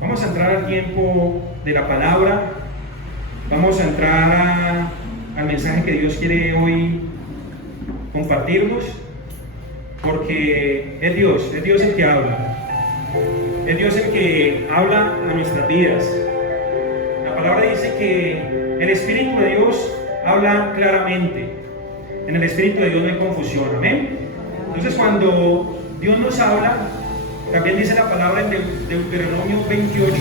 Vamos a entrar al tiempo de la palabra. Vamos a entrar al mensaje que Dios quiere hoy compartirnos, porque es Dios el que habla. Es Dios el que habla a nuestras vidas. La palabra dice que el Espíritu de Dios habla claramente. En el Espíritu de Dios no hay confusión. Amén. Entonces, cuando Dios nos habla, también dice la palabra en Deuteronomio 28,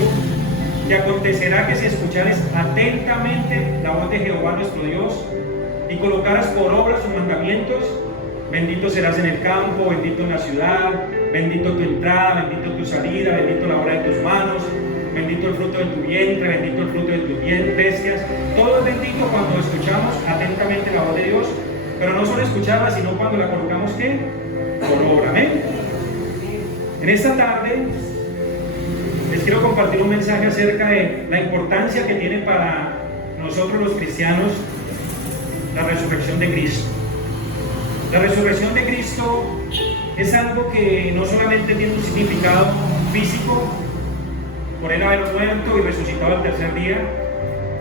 que acontecerá que si escuchares atentamente la voz de Jehová nuestro Dios y colocaras por obra sus mandamientos, bendito serás en el campo, bendito en la ciudad, bendito tu entrada, bendito tu salida, bendito la obra de tus manos, bendito el fruto de tu vientre, bendito el fruto de tus bestias. Todo es bendito cuando escuchamos atentamente la voz de Dios, pero no solo escucharla, sino cuando la colocamos, ¿qué? Por obra. Amén. En esta tarde les quiero compartir un mensaje acerca de la importancia que tiene para nosotros los cristianos la resurrección de Cristo. La resurrección de Cristo es algo que no solamente tiene un significado físico, por él haber muerto y resucitado al tercer día,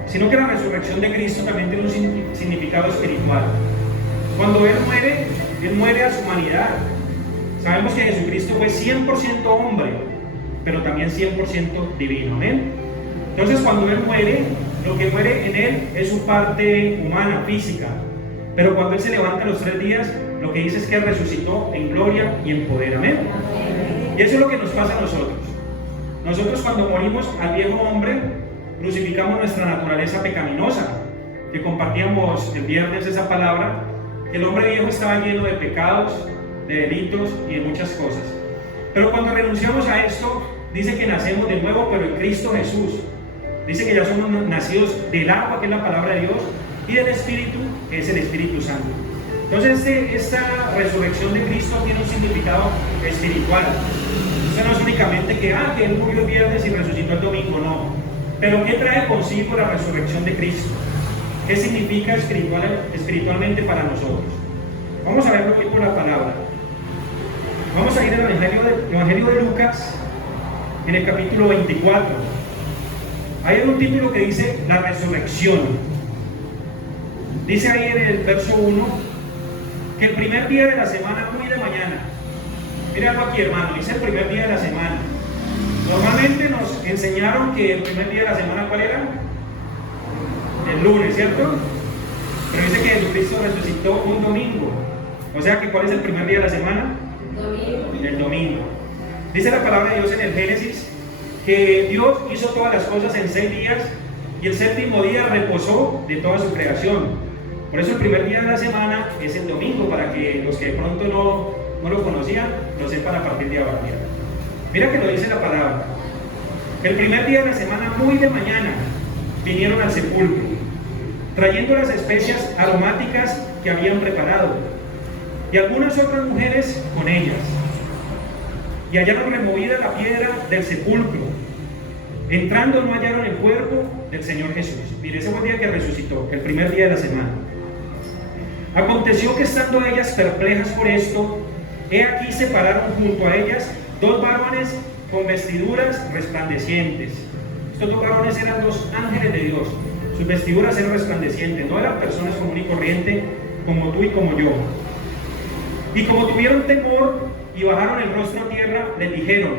sino que la resurrección de Cristo también tiene un significado espiritual. Cuando Él muere a su humanidad. Sabemos que Jesucristo fue 100% hombre, pero también 100% divino. ¿Amén? Entonces, cuando Él muere, lo que muere en Él es su parte humana, física. Pero cuando Él se levanta a los 3 días, lo que dice es que Él resucitó en gloria y en poder. Amén. Y eso es lo que nos pasa a nosotros. Nosotros, cuando morimos al viejo hombre, crucificamos nuestra naturaleza pecaminosa, que compartíamos el viernes esa palabra, que el hombre viejo estaba lleno de pecados, de delitos y de muchas cosas. Pero cuando renunciamos a esto, dice que nacemos de nuevo, pero en Cristo Jesús. Dice que ya somos nacidos del agua, que es la palabra de Dios, y del Espíritu, que es el Espíritu Santo. Entonces, esta resurrección de Cristo tiene un significado espiritual. Eso no es únicamente que Él murió el viernes y resucitó el domingo, no. Pero ¿qué trae consigo la resurrección de Cristo? ¿Qué significa espiritualmente para nosotros? Vamos a verlo hoy por la palabra. Vamos a ir al Evangelio de Lucas, en el capítulo 24. Hay un título que dice la resurrección. Dice ahí en el verso 1 que el primer día de la semana, muy de mañana. Mira algo aquí, hermano, dice el primer día de la semana. Normalmente nos enseñaron que el primer día de la semana, ¿cuál era? El lunes, ¿cierto? Pero dice que Jesucristo resucitó un domingo. O sea que ¿cuál es el primer día de la semana? El domingo. Dice la palabra de Dios en el Génesis que Dios hizo todas las cosas en 6 días y el 7º día reposó de toda su creación. Por eso el primer día de la semana es el domingo, para que los que de pronto no lo conocían lo sepan a partir de ahora. Mira que lo dice la palabra. El primer día de la semana, muy de mañana, vinieron al sepulcro, trayendo las especias aromáticas que habían preparado, y algunas otras mujeres con ellas. Y hallaron removida la piedra del sepulcro. Entrando no hallaron el cuerpo del Señor Jesús. Mire, ese fue el día que resucitó, el primer día de la semana. Aconteció que estando ellas perplejas por esto, he aquí se pararon junto a ellas 2 varones con vestiduras resplandecientes. Estos 2 varones eran 2 ángeles de Dios. Sus vestiduras eran resplandecientes, no eran personas común y corriente como tú y como yo. Y como tuvieron temor y bajaron el rostro a tierra, les dijeron: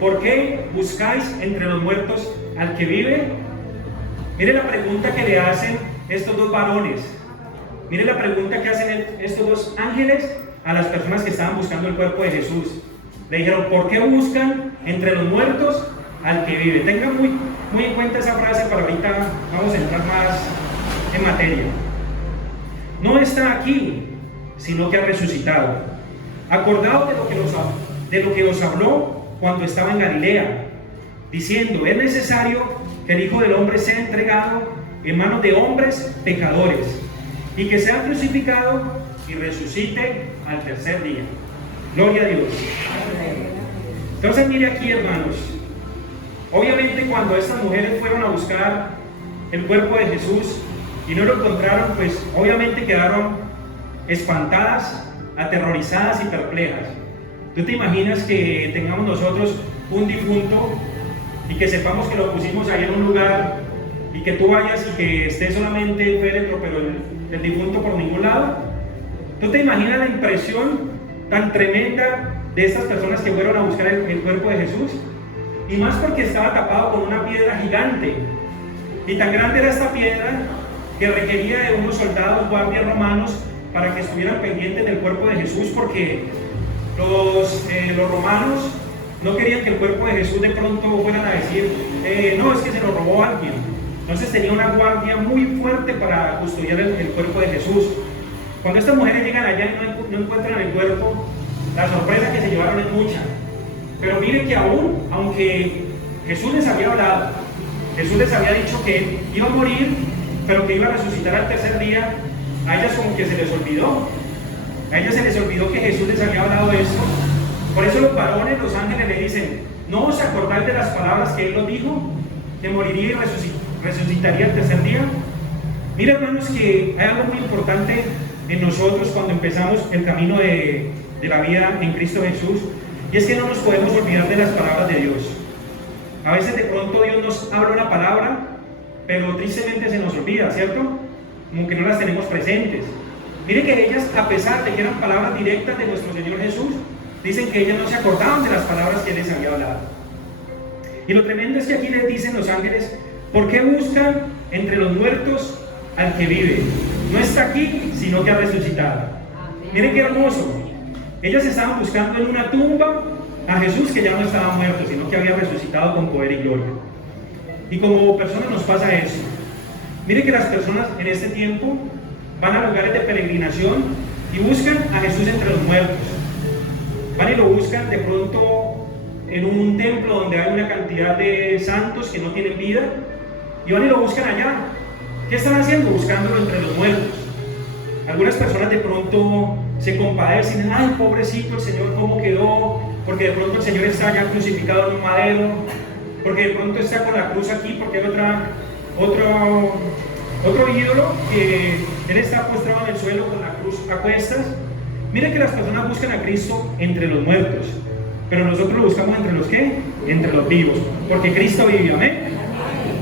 ¿por qué buscáis entre los muertos al que vive? Mire la pregunta que le hacen estos 2 varones. Mire la pregunta que hacen estos 2 ángeles a las personas que estaban buscando el cuerpo de Jesús. Le dijeron: ¿por qué buscan entre los muertos al que vive? Tengan muy en cuenta esa frase, para ahorita vamos a entrar más en materia. No está aquí, sino que ha resucitado. Acordaos de lo que os habló cuando estaba en Galilea, diciendo: es necesario que el Hijo del Hombre sea entregado en manos de hombres pecadores, y que sea crucificado y resucite al tercer día. Gloria a Dios. Entonces, mire aquí, hermanos, obviamente cuando estas mujeres fueron a buscar el cuerpo de Jesús y no lo encontraron, pues obviamente quedaron espantadas, aterrorizadas y perplejas. ¿Tú te imaginas que tengamos nosotros un difunto y que sepamos que lo pusimos ahí en un lugar y que tú vayas y que esté solamente el féretro, pero el difunto por ningún lado. ¿Tú te imaginas la impresión tan tremenda de estas personas que fueron a buscar el cuerpo de Jesús? Y más porque estaba tapado con una piedra gigante. Y tan grande era esta piedra que requería de unos soldados, guardias romanos, para que estuvieran pendientes del cuerpo de Jesús, porque los romanos no querían que el cuerpo de Jesús de pronto fueran a decir, no, es que se lo robó alguien. Entonces tenía una guardia muy fuerte para custodiar el cuerpo de Jesús. Cuando estas mujeres llegan allá y no encuentran el cuerpo, la sorpresa que se llevaron es mucha. Pero miren que aunque Jesús les había hablado, Jesús les había dicho que iba a morir, pero que iba a resucitar al tercer día, a ellas como que se les olvidó. A ellas se les olvidó que Jesús les había hablado de eso. Por eso los varones, los ángeles le dicen, ¿no os acordáis de las palabras que Él nos dijo? Que moriría y resucitaría el tercer día. Mira, hermanos, que hay algo muy importante en nosotros cuando empezamos el camino de la vida en Cristo Jesús, y es que no nos podemos olvidar de las palabras de Dios. A veces de pronto Dios nos habla una palabra, pero tristemente se nos olvida, ¿cierto? Como que no las tenemos presentes. Mire que ellas, a pesar de que eran palabras directas de nuestro Señor Jesús, dicen que ellas no se acordaban de las palabras que Él les había hablado. Y lo tremendo es que aquí les dicen los ángeles, ¿por qué buscan entre los muertos al que vive? No está aquí, sino que ha resucitado. Miren qué hermoso. Ellas estaban buscando en una tumba a Jesús, que ya no estaba muerto, sino que había resucitado con poder y gloria. Y como personas nos pasa eso. Mire que las personas en este tiempo van a lugares de peregrinación y buscan a Jesús entre los muertos. Van y lo buscan de pronto en un templo donde hay una cantidad de santos que no tienen vida, y van y lo buscan allá. ¿Qué están haciendo? Buscándolo entre los muertos. Algunas personas de pronto se compadecen, ay, pobrecito el Señor, ¿cómo quedó? Porque de pronto el Señor está ya crucificado en un madero, porque de pronto está con la cruz aquí, porque hay otro ídolo que Él está postrado en el suelo con la cruz a cuestas. Miren que las personas buscan a Cristo entre los muertos, pero nosotros lo buscamos entre los ¿qué? Entre los vivos, porque Cristo vive, amén.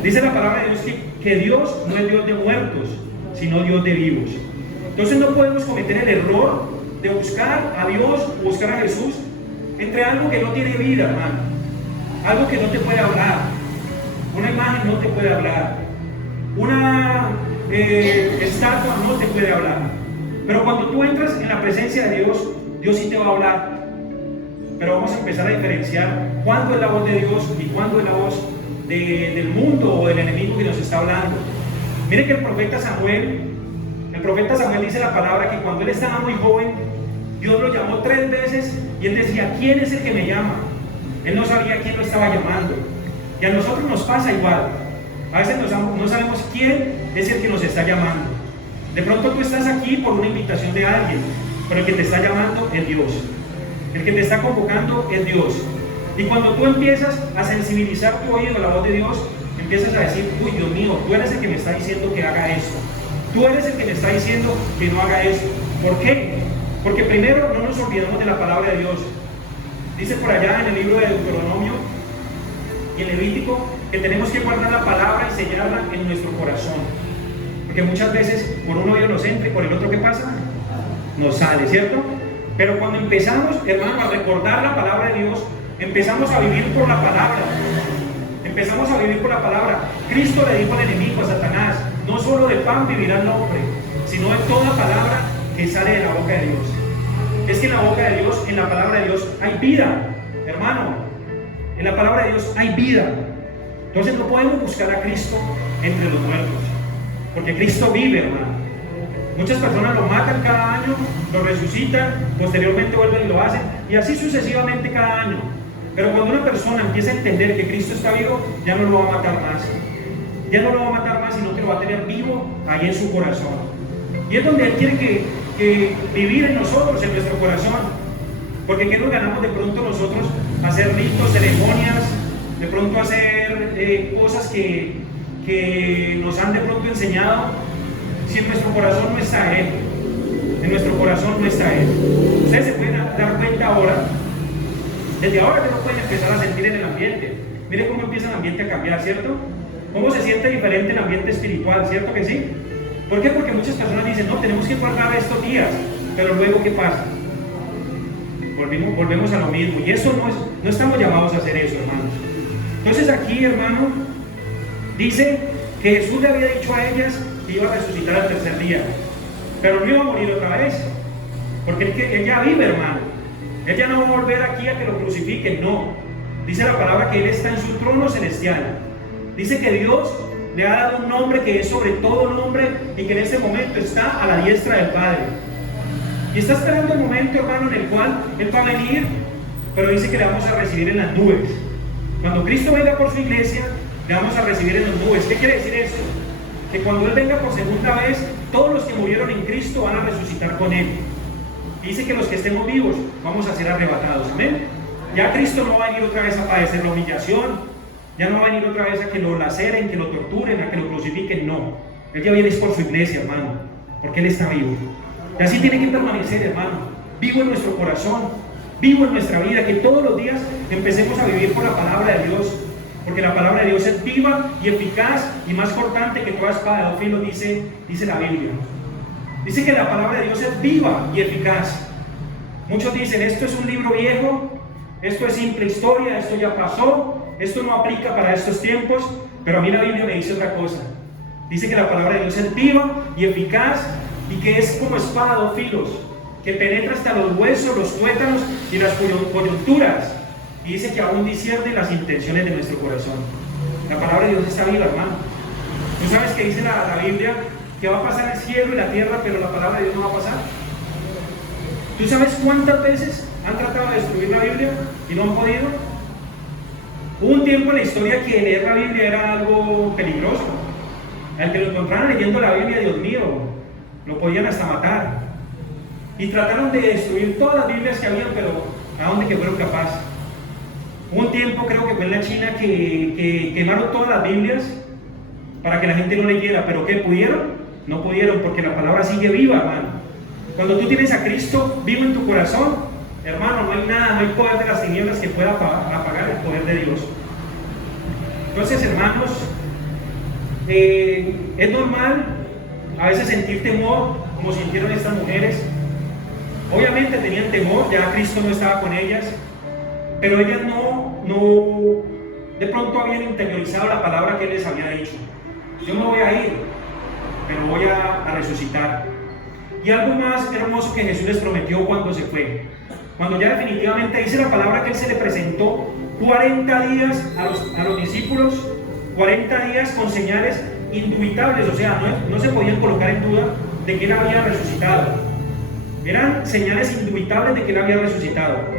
Dice la palabra de Dios que Dios no es Dios de muertos, sino Dios de vivos. Entonces no podemos cometer el error de buscar a Dios o buscar a Jesús entre algo que no tiene vida, hermano. Algo que no te puede hablar. Una imagen no te puede hablar. Una estatua no te puede hablar. Pero cuando tú entras en la presencia de Dios, Dios sí te va a hablar. Pero vamos a empezar a diferenciar cuándo es la voz de Dios y cuándo es la voz del mundo o del enemigo que nos está hablando. Mire que el profeta Samuel dice la palabra que cuando él estaba muy joven, Dios lo llamó 3 veces y él decía, ¿quién es el que me llama? Él no sabía quién lo estaba llamando. Y a nosotros nos pasa igual. A veces no sabemos quién es el que nos está llamando. De pronto tú estás aquí por una invitación de alguien, pero el que te está llamando es Dios. El que te está convocando es Dios. Y cuando tú empiezas a sensibilizar tu oído a la voz de Dios, empiezas a decir, uy, Dios mío, tú eres el que me está diciendo que haga esto. Tú eres el que me está diciendo que no haga esto. ¿Por qué? Porque primero no nos olvidamos de la palabra de Dios. Dice por allá en el libro de Deuteronomio y en Levítico que tenemos que guardar la palabra y sellarla en nuestro corazón. Porque muchas veces por un oído nos entra y por el otro, ¿qué pasa? Nos sale, ¿cierto? Pero cuando empezamos, hermano, a recordar la palabra de Dios, empezamos a vivir por la palabra. Empezamos a vivir por la palabra. Cristo le dijo al enemigo, a Satanás, no solo de pan vivirá el hombre, sino de toda palabra que sale de la boca de Dios. Es que en la boca de Dios, en la palabra de Dios, hay vida, hermano. En la palabra de Dios hay vida. Entonces no podemos buscar a Cristo entre los muertos, porque Cristo vive, hermano. Muchas personas lo matan cada año, lo resucitan, posteriormente vuelven y lo hacen, y así sucesivamente cada año. Pero cuando una persona empieza a entender que Cristo está vivo, ya no lo va a matar más. Ya no lo va a matar más, sino que lo va a tener vivo ahí en su corazón. Y es donde Él quiere que vivir en nosotros, en nuestro corazón. Porque ¿qué nos ganamos de pronto nosotros? Hacer ritos, ceremonias, de pronto hacer cosas que nos han de pronto enseñado, si en nuestro corazón no está Él. En nuestro corazón no está Él. Ustedes se pueden dar cuenta ahora. Desde ahora ya lo pueden empezar a sentir en el ambiente. mire cómo empieza el ambiente a cambiar, ¿cierto? Cómo se siente diferente el ambiente espiritual, ¿cierto que sí? ¿Por qué? Porque muchas personas dicen, no, tenemos que guardar estos días, pero luego, ¿qué pasa? Volvemos a lo mismo, y eso no estamos llamados a hacer eso, hermanos. Entonces aquí, hermano, dice que Jesús le había dicho a ellas que iba a resucitar al tercer día, pero no iba a morir otra vez, porque él ya vive, hermano. Él ya no va a volver aquí a que lo crucifiquen, no. Dice la palabra que Él está en su trono celestial. Dice que Dios le ha dado un nombre que es sobre todo nombre y que en este momento está a la diestra del Padre. Y está esperando el momento, hermano, en el cual Él va a venir, pero dice que le vamos a recibir en las nubes. Cuando Cristo venga por su iglesia, le vamos a recibir en las nubes. ¿Qué quiere decir eso? Que cuando Él venga por segunda vez, todos los que murieron en Cristo van a resucitar con Él. Dice que los que estemos vivos vamos a ser arrebatados. Amén. Ya Cristo no va a venir otra vez a padecer la humillación. Ya no va a venir otra vez a que lo laceren, que lo torturen, a que lo crucifiquen. No. Él ya viene por su iglesia, hermano. Porque Él está vivo. Y así tiene que permanecer, hermano. Vivo en nuestro corazón. Vivo en nuestra vida. Que todos los días empecemos a vivir por la palabra de Dios. Porque la palabra de Dios es viva y eficaz y más cortante que toda espada de dos filos, dice la Biblia. Dice que la palabra de Dios es viva y eficaz. Muchos dicen, esto es un libro viejo, esto es simple historia, esto ya pasó, esto no aplica para estos tiempos, pero a mí la Biblia me dice otra cosa. Dice que la palabra de Dios es viva y eficaz y que es como espada de dos filos, que penetra hasta los huesos, los tuétanos y las coyunturas. Y dice que aún discierne las intenciones de nuestro corazón. La palabra de Dios está viva, hermano. ¿Tú sabes que dice la Biblia? Que va a pasar el cielo y la tierra, pero la palabra de Dios no va a pasar. ¿Tú sabes cuántas veces han tratado de destruir la Biblia y no han podido? Hubo un tiempo en la historia que leer la Biblia era algo peligroso. Al que lo encontraran leyendo la Biblia, Dios mío, lo podían hasta matar. Y trataron de destruir todas las Biblias que habían, pero ¿a dónde que fueron capaces? Hubo un tiempo, creo que fue en la China, que quemaron todas las Biblias para que la gente no leyera, pero ¿qué pudieron? No pudieron, porque la palabra sigue viva, hermano. Cuando tú tienes a Cristo vivo en tu corazón, hermano, no hay nada, no hay poder de las tinieblas que pueda apagar el poder de Dios. Entonces, hermanos, es normal a veces sentir temor, como sintieron estas mujeres. Obviamente tenían temor, ya Cristo no estaba con ellas, pero ellas no de pronto habían interiorizado la palabra que Él les había dicho. Yo no voy a ir, pero voy a resucitar. Y algo más hermoso que Jesús les prometió cuando se fue. Cuando ya definitivamente dice la palabra que Él se le presentó 40 días a los discípulos, 40 días con señales indubitables, o sea, no se podían colocar en duda de que Él había resucitado. Eran señales indubitables de que Él había resucitado.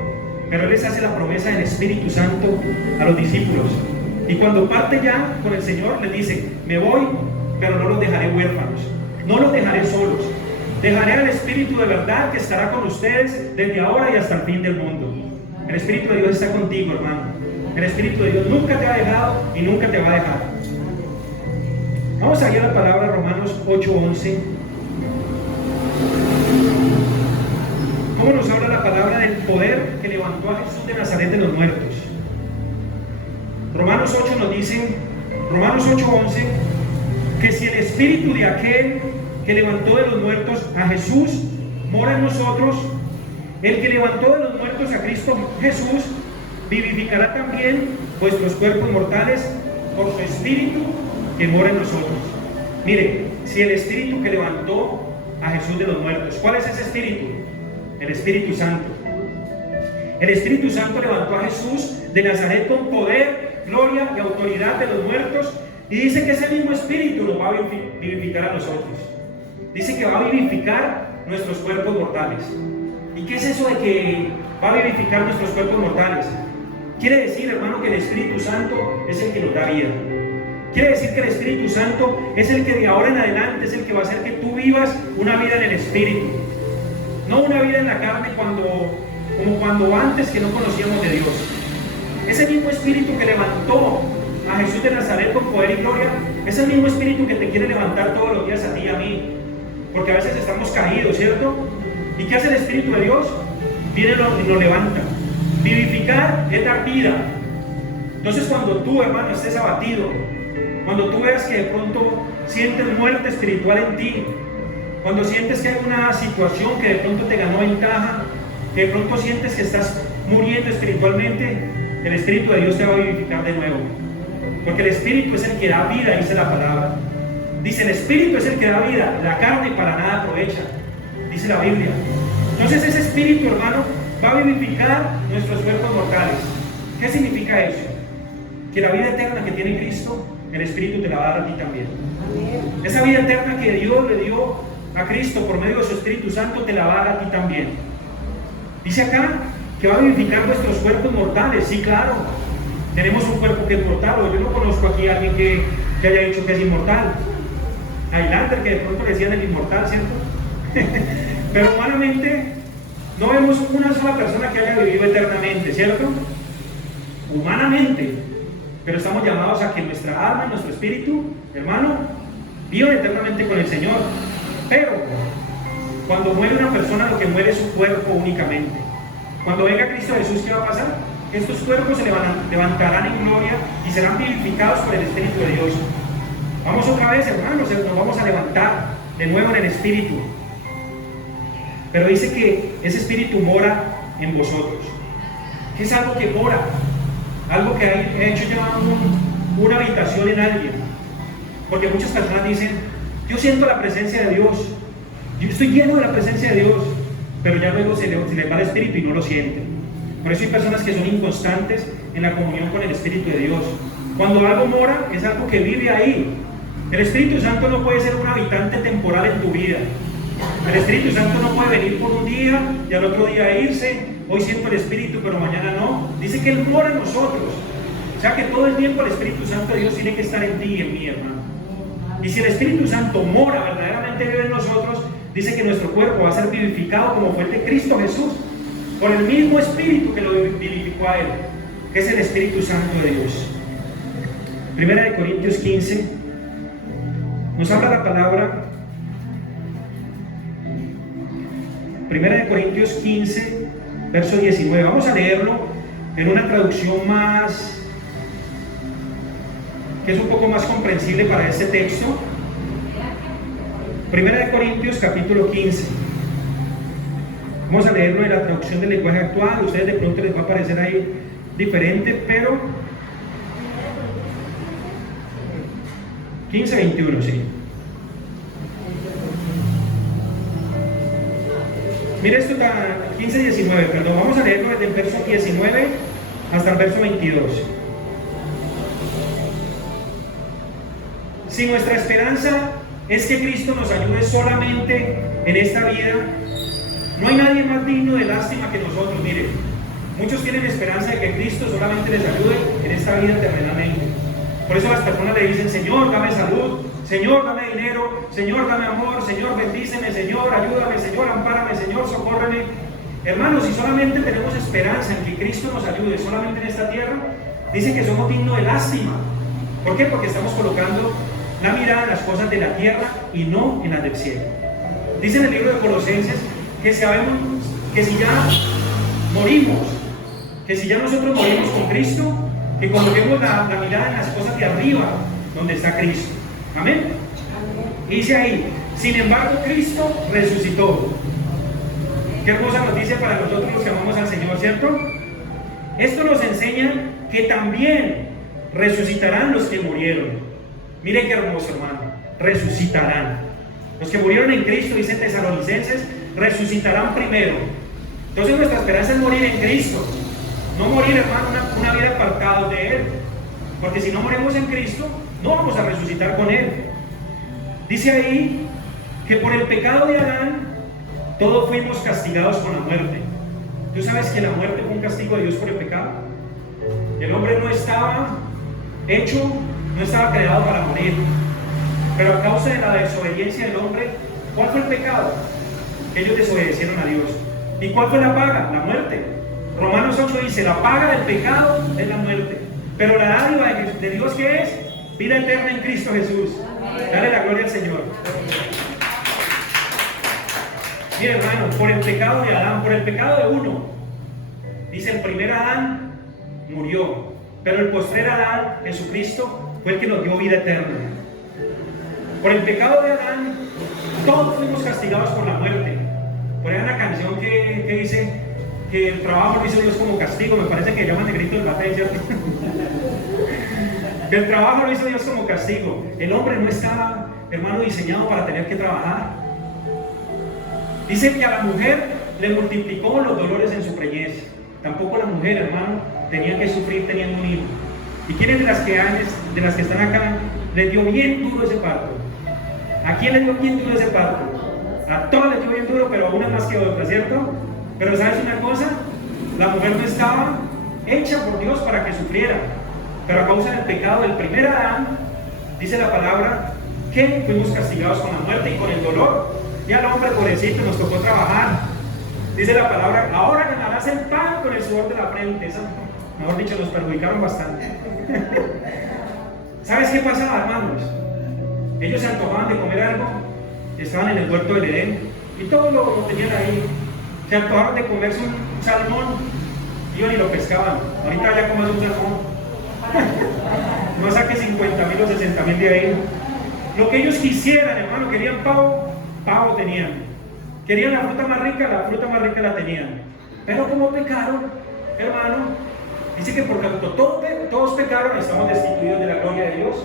Pero Él les hace la promesa del Espíritu Santo a los discípulos. Y cuando parte ya con el Señor, les dice, me voy, pero no los dejaré huérfanos. No los dejaré solos. Dejaré al Espíritu de verdad que estará con ustedes desde ahora y hasta el fin del mundo. El Espíritu de Dios está contigo, hermano. El Espíritu de Dios nunca te ha dejado y nunca te va a dejar. Vamos a ir a la palabra Romanos 8:11. ¿Cómo nos habla la palabra del poder que levantó a Jesús de Nazaret de los muertos? Romanos 8 nos dice, Romanos 8:11, que si el Espíritu de aquel que levantó de los muertos a Jesús mora en nosotros, el que levantó de los muertos a Cristo Jesús vivificará también vuestros cuerpos mortales por su Espíritu que mora en nosotros. Mire, si el Espíritu que levantó a Jesús de los muertos, ¿cuál es ese Espíritu? El Espíritu Santo. El Espíritu Santo levantó a Jesús de Nazaret con poder, gloria y autoridad de los muertos, y dice que ese mismo Espíritu nos va a vivificar a nosotros. Dice que va a vivificar nuestros cuerpos mortales. ¿Y qué es eso de que va a vivificar nuestros cuerpos mortales? Quiere decir, hermano, que el Espíritu Santo es el que nos da vida. Quiere decir que el Espíritu Santo es el que de ahora en adelante es el que va a hacer que tú vivas una vida en el Espíritu. No una vida en la carne como cuando antes que no conocíamos de Dios. Ese mismo Espíritu que levantó a Jesús de Nazaret con poder y gloria, es el mismo Espíritu que te quiere levantar todos los días a ti y a mí. Porque a veces estamos caídos, ¿cierto? ¿Y qué hace el Espíritu de Dios? Viene y nos levanta. Vivificar es dar vida. Entonces cuando tú, hermano, estés abatido, cuando tú veas que de pronto sientes muerte espiritual en ti, cuando sientes que hay una situación que de pronto te ganó ventaja, que de pronto sientes que estás muriendo espiritualmente, el Espíritu de Dios te va a vivificar de nuevo. Porque el Espíritu es el que da vida, dice la palabra. Dice, el Espíritu es el que da vida, la carne para nada aprovecha, dice la Biblia. Entonces ese Espíritu, hermano, va a vivificar nuestros cuerpos mortales. ¿Qué significa eso? Que la vida eterna que tiene Cristo, el Espíritu te la va a dar a ti también. Esa vida eterna que Dios le dio a Cristo por medio de su Espíritu Santo, te la va a dar a ti también. Dice acá que va a vivificar nuestros cuerpos mortales. Sí, claro, tenemos un cuerpo que es mortal. Yo no conozco aquí a alguien que haya dicho que es inmortal. Highlander, que de pronto le decían el inmortal, ¿cierto? Pero humanamente no vemos una sola persona que haya vivido eternamente, ¿cierto? Humanamente. Pero estamos llamados a que nuestra alma y nuestro espíritu, hermano, vivan eternamente con el Señor. Pero cuando muere una persona, lo que muere es su cuerpo únicamente. Cuando venga Cristo Jesús, ¿qué va a pasar? Estos cuerpos se levantarán en gloria y serán vivificados por el Espíritu de Dios. Vamos otra vez, hermanos, nos vamos a levantar de nuevo en el Espíritu. Pero dice que ese Espíritu mora en vosotros. ¿Qué es algo que mora? Algo que ha hecho ya una habitación en alguien. Porque muchas personas dicen, yo siento la presencia de Dios, yo estoy lleno de la presencia de Dios, pero ya luego se les va el Espíritu y no lo sienten. Por eso hay personas que son inconstantes en la comunión con el Espíritu de Dios. Cuando algo mora, es algo que vive ahí. El Espíritu Santo no puede ser un habitante temporal en tu vida. El Espíritu Santo no puede venir por un día y al otro día irse. Hoy siento el Espíritu, pero mañana no. Dice que Él mora en nosotros. O sea que todo el tiempo el Espíritu Santo de Dios tiene que estar en ti y en mí, hermano. Y si el Espíritu Santo mora, verdaderamente vive en nosotros, dice que nuestro cuerpo va a ser vivificado como fue el de Cristo Jesús, por el mismo Espíritu que lo vivificó a Él, que es el Espíritu Santo de Dios. Primera de Corintios 15 nos habla la palabra. Primera de Corintios 15, verso 19. Vamos a leerlo en una traducción más, que es un poco más comprensible para este texto. Primera de Corintios, capítulo 15. Vamos a leerlo en la traducción del lenguaje actual. Ustedes de pronto les va a parecer ahí diferente, pero 15:21, sí. Mire esto, 15:19, perdón. Vamos a leerlo desde el verso 19 hasta el verso 22. Si nuestra esperanza es que Cristo nos ayude solamente en esta vida, no hay nadie más digno de lástima que nosotros. Miren, muchos tienen esperanza de que Cristo solamente les ayude en esta vida terrenalmente. Por eso las personas le dicen, Señor, dame salud, Señor, dame dinero, Señor, dame amor, Señor, bendíceme, Señor, ayúdame, Señor, ampárame, Señor, socórreme. Hermanos, si solamente tenemos esperanza en que Cristo nos ayude solamente en esta tierra, dicen que somos dignos de lástima. ¿Por qué? Porque estamos colocando la mirada en las cosas de la tierra y no en las del cielo. Dice en el libro de Colosenses que sabemos que si ya morimos, que si ya nosotros morimos con Cristo, que coloquemos la mirada en las cosas de arriba, donde está Cristo. Amén. Y dice ahí, sin embargo, Cristo resucitó. Qué hermosa noticia para nosotros los que amamos al Señor, ¿cierto? Esto nos enseña que también resucitarán los que murieron. Miren qué hermoso, hermano. Resucitarán. Los que murieron en Cristo, dicen Tesalonicenses, resucitarán primero. Entonces nuestra esperanza es morir en Cristo. No morir, hermano, una vida apartados de Él. Porque si no morimos en Cristo, no vamos a resucitar con Él. Dice ahí que por el pecado de Adán, todos fuimos castigados con la muerte. ¿Tú sabes que la muerte fue un castigo de Dios por el pecado? El hombre no estaba hecho, no estaba creado para morir. Pero a causa de la desobediencia del hombre, ¿cuál fue el pecado? Que ellos desobedecieron a Dios. ¿Y cuál fue la paga? La muerte. Romanos 8 dice, la paga del pecado es la muerte. Pero la dádiva de Dios, ¿qué es? Vida eterna en Cristo Jesús. Dale la gloria al Señor. Mira, hermano, por el pecado de Adán, por el pecado de uno, dice, el primer Adán murió. Pero el postrer Adán, Jesucristo, fue el que nos dio vida eterna. Por el pecado de Adán, todos fuimos castigados por la muerte. Por ahí hay una canción que dice que el trabajo lo hizo Dios como castigo. Me parece que llaman Negrito del Batey, ¿cierto? Que el trabajo lo hizo Dios como castigo. El hombre no estaba, hermano, diseñado para tener que trabajar. Dice que a la mujer le multiplicó los dolores en su preñez. Tampoco la mujer, hermano, tenía que sufrir teniendo un hijo. ¿Y quiénes de las que están acá les dio bien duro ese parto? ¿A quién le dio bien duro ese parto? A todas les dio bien duro, pero a una más que a otra, ¿cierto? Pero ¿sabes una cosa? La mujer no estaba hecha por Dios para que sufriera. Pero a causa del pecado del primer Adán, dice la palabra, que fuimos castigados con la muerte y con el dolor. Y al hombre, pobrecito, nos tocó trabajar. Dice la palabra, ahora ganarás el pan con el sudor de la frente. Eso, mejor dicho, nos perjudicaron bastante. ¿Sabes qué pasaba, hermanos? Ellos se antojaban de comer algo, estaban en el huerto del Edén, y todo lo tenían ahí. Se antojaban de comerse un salmón, iban y lo pescaban. Ahorita ya comes un salmón. No saque 50,000 o 60,000 de ahí. Lo que ellos quisieran, hermano, querían pavo, pavo tenían. Querían la fruta más rica la tenían. Pero como pecaron, hermano, dice que por cuanto todos pecaron, estamos destituidos de la gloria de Dios.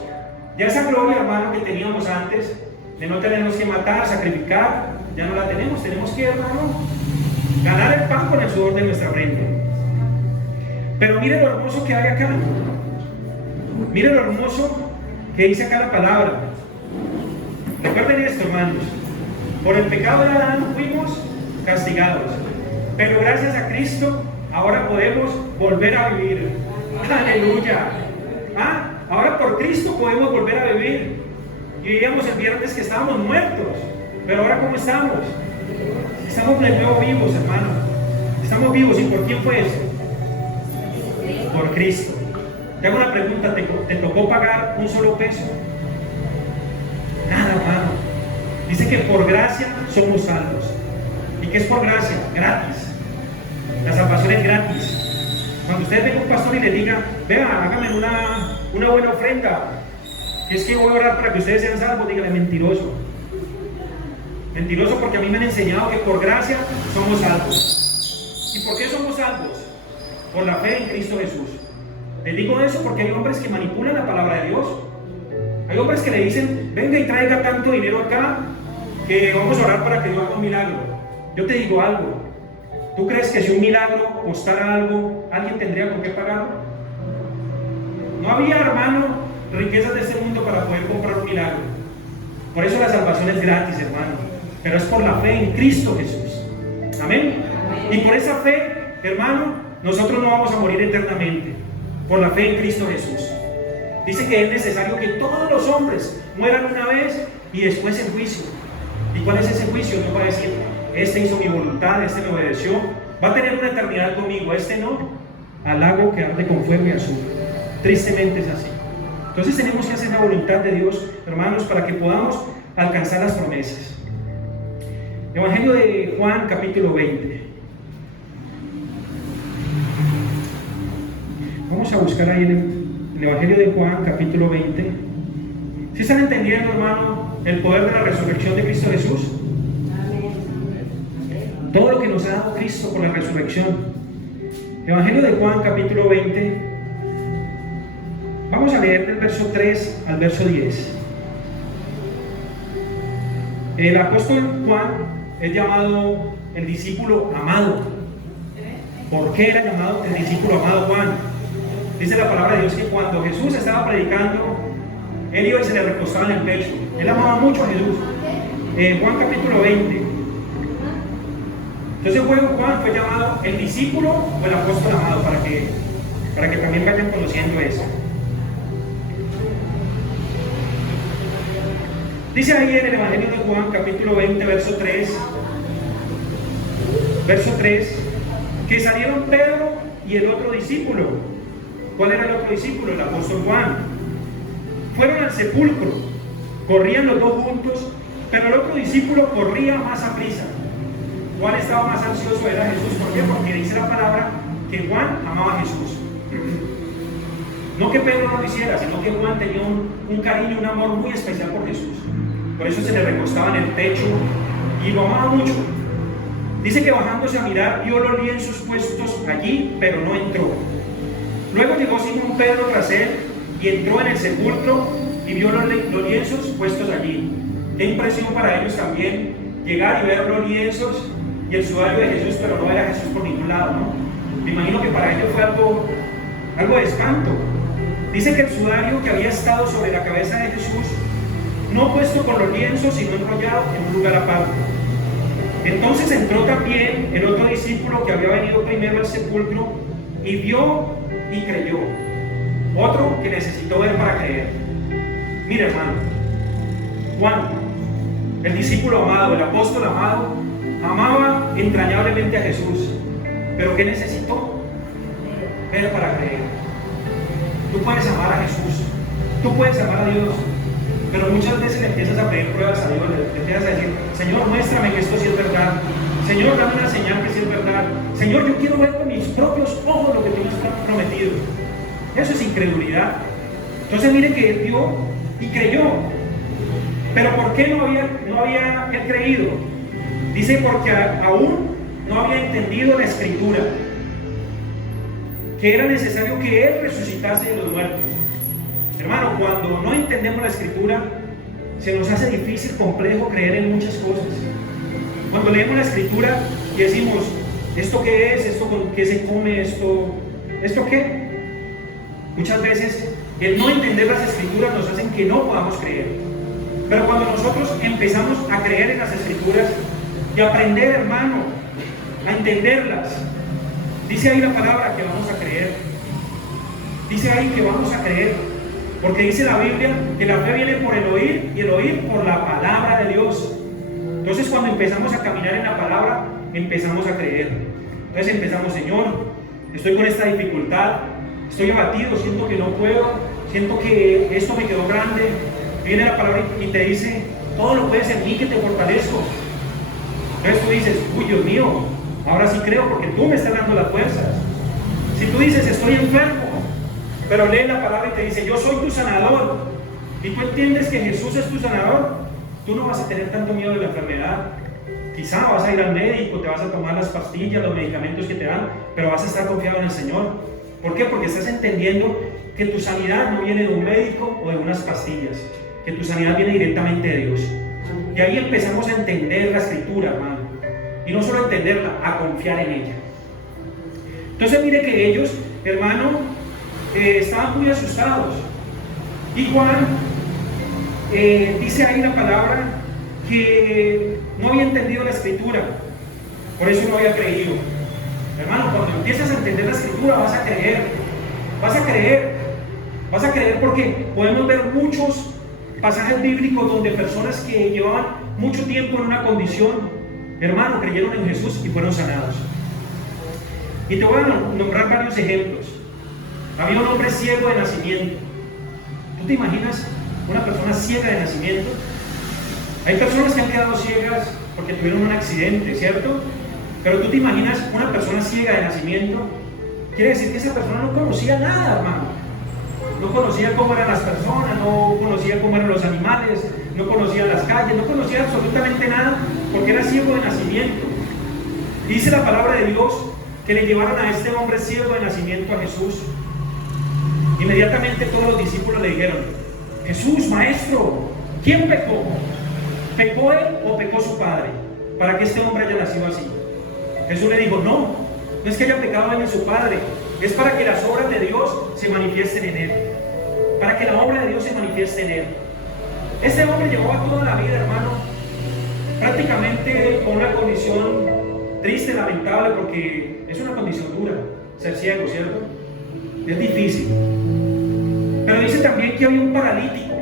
Ya esa gloria, hermano, que teníamos antes, de no tenernos que matar, sacrificar, ya no la tenemos. Tenemos que, hermano, ganar el pan con el sudor de nuestra frente. Pero mire lo hermoso que hay acá. Mire lo hermoso que dice acá la palabra. Recuerden esto, hermanos. Por el pecado de Adán fuimos castigados. Pero gracias a Cristo, ahora podemos volver a vivir. Aleluya. Ahora por Cristo podemos volver a vivir. Y veíamos el viernes que estábamos muertos. Pero ahora ¿cómo estamos? Estamos de nuevo vivos, hermano. Estamos vivos. ¿Y por quién fue eso? Por Cristo. Te hago una pregunta, ¿te tocó pagar un solo peso? Nada, hermano. Dice que por gracia somos salvos. ¿Y qué es por gracia? Gratis. La salvación es gratis. Cuando usted venga a un pastor y le diga, vea, hágame una buena ofrenda, que es que voy a orar para que ustedes sean salvos, dígale, mentiroso. Mentiroso, porque a mí me han enseñado que por gracia somos salvos. ¿Y por qué somos salvos? Por la fe en Cristo Jesús. Les digo eso porque hay hombres que manipulan la palabra de Dios. Hay hombres que le dicen, venga y traiga tanto dinero acá, que vamos a orar para que Dios haga un milagro. Yo te digo algo, ¿tú crees que si un milagro costara algo, alguien tendría con qué pagarlo? No había, hermano, riquezas de este mundo para poder comprar un milagro. Por eso la salvación es gratis, hermano, pero es por la fe en Cristo Jesús. Amén. Y por esa fe, hermano, nosotros no vamos a morir eternamente. Por la fe en Cristo Jesús. Dice que es necesario que todos los hombres mueran una vez y después el juicio. ¿Y cuál es ese juicio? No va a decir, este hizo mi voluntad, este me obedeció, va a tener una eternidad conmigo, este no, al lago que arde con fuego y azufre. Tristemente es así. Entonces tenemos que hacer la voluntad de Dios, hermanos, para que podamos alcanzar las promesas. Evangelio de Juan, capítulo 20. Vamos a buscar ahí en el Evangelio de Juan, capítulo 20. ¿Sí están entendiendo, hermano, el poder de la resurrección de Cristo Jesús? Todo lo que nos ha dado Cristo por la resurrección. Evangelio de Juan, capítulo 20. Vamos a leer del verso 3 al verso 10. El apóstol Juan es llamado el discípulo amado. ¿Por qué era llamado el discípulo amado Juan? Dice la palabra de Dios que cuando Jesús estaba predicando, él iba y se le recostaba en el pecho. Él amaba mucho a Jesús. Juan capítulo 20. Entonces Juan fue llamado el discípulo o el apóstol amado, para que también vayan conociendo eso. Dice ahí en el Evangelio de Juan capítulo 20, verso 3, que salieron Pedro y el otro discípulo. ¿Cuál era el otro discípulo? El apóstol Juan. Fueron al sepulcro, corrían los dos juntos, pero el otro discípulo corría más a prisa. Juan estaba más ansioso, era Jesús. ¿Por qué? Porque dice la palabra que Juan amaba a Jesús. No que Pedro no lo hiciera, sino que Juan tenía un cariño, un amor muy especial por Jesús. Por eso se le recostaba en el pecho y lo amaba mucho. Dice que bajándose a mirar, vio los lienzos puestos allí, pero no entró. Luego llegó Simón Pedro tras él y entró en el sepulcro y vio los lienzos puestos allí. Qué impresión para ellos también llegar y ver los lienzos y el sudario de Jesús, pero no ver a Jesús por ningún lado, ¿no? Me imagino que para ellos fue algo de espanto. Dice que el sudario que había estado sobre la cabeza de Jesús, no puesto con los lienzos, sino enrollado en un lugar aparte. Entonces entró también el otro discípulo que había venido primero al sepulcro y vio y creyó. Otro que necesitó ver para creer. Mira, hermano, Juan, el discípulo amado, el apóstol amado, amaba entrañablemente a Jesús. ¿Pero qué necesitó? Ver para creer. Tú puedes amar a Jesús, tú puedes amar a Dios, pero muchas veces le empiezas a pedir pruebas a Dios, le empiezas a decir: Señor, muéstrame que esto sí es verdad. Señor, dame una señal que sí es verdad. Señor, yo quiero ver con mis propios ojos lo que tú me has prometido. Eso es incredulidad. Entonces mire que él vio y creyó. Pero ¿por qué no había él creído? Dice porque aún no había entendido la escritura, que era necesario que él resucitase de los muertos. Hermano, cuando no entendemos la escritura, se nos hace difícil, complejo creer en muchas cosas. Cuando leemos la escritura y decimos: ¿esto qué es? ¿Esto con qué se come? ¿Esto qué? Muchas veces el no entender las escrituras nos hacen que no podamos creer. Pero cuando nosotros empezamos a creer en las escrituras y aprender, hermano, a entenderlas, dice ahí la palabra que vamos a creer. Dice ahí que vamos a creer, porque dice la Biblia que la fe viene por el oír y el oír por la palabra de Dios. Entonces cuando empezamos a caminar en la palabra, empezamos a creer. Entonces empezamos: Señor, estoy con esta dificultad, estoy abatido, siento que no puedo, siento que esto me quedó grande. Viene la palabra y te dice: todo lo puedes en mí que te fortalezco. Entonces tú dices: uy, Dios mío, ahora sí creo porque tú me estás dando las fuerzas. Si tú dices: estoy enfermo, pero lee la palabra y te dice: yo soy tu sanador, y tú entiendes que Jesús es tu sanador, tú no vas a tener tanto miedo de la enfermedad. Quizá vas a ir al médico, te vas a tomar las pastillas, los medicamentos que te dan, pero vas a estar confiado en el Señor. ¿Por qué? Porque estás entendiendo que tu sanidad no viene de un médico o de unas pastillas, que tu sanidad viene directamente de Dios. Y ahí empezamos a entender la escritura, hermano. Y no solo entenderla, a confiar en ella. Entonces mire que ellos, hermano, estaban muy asustados. Y Juan dice ahí la palabra que no había entendido la escritura, por eso no había creído. Hermano, cuando empiezas a entender la escritura vas a creer, vas a creer, vas a creer, porque podemos ver muchos pasajes bíblicos donde personas que llevaban mucho tiempo en una condición, hermano, creyeron en Jesús y fueron sanados. Y te voy a nombrar varios ejemplos. Había un hombre ciego de nacimiento. ¿Tú te imaginas una persona ciega de nacimiento? Hay personas que han quedado ciegas porque tuvieron un accidente, ¿cierto? Pero tú te imaginas una persona ciega de nacimiento. Quiere decir que esa persona no conocía nada, hermano. No conocía cómo eran las personas, no conocía cómo eran los animales, no conocía las calles, no conocía absolutamente nada porque era ciego de nacimiento. Dice la palabra de Dios que le llevaron a este hombre ciego de nacimiento a Jesús. Inmediatamente todos los discípulos le dijeron: Jesús, maestro, ¿quién pecó? ¿Pecó él o pecó su padre para que este hombre haya nacido así? Jesús le dijo: no es que haya pecado él en su padre, es para que las obras de Dios se manifiesten en él, para que la obra de Dios se manifieste en él. Este hombre llevaba toda la vida, hermano, prácticamente con una condición triste, lamentable, porque es una condición dura, ser ciego, ¿cierto? Es difícil. Pero dice también que había un paralítico.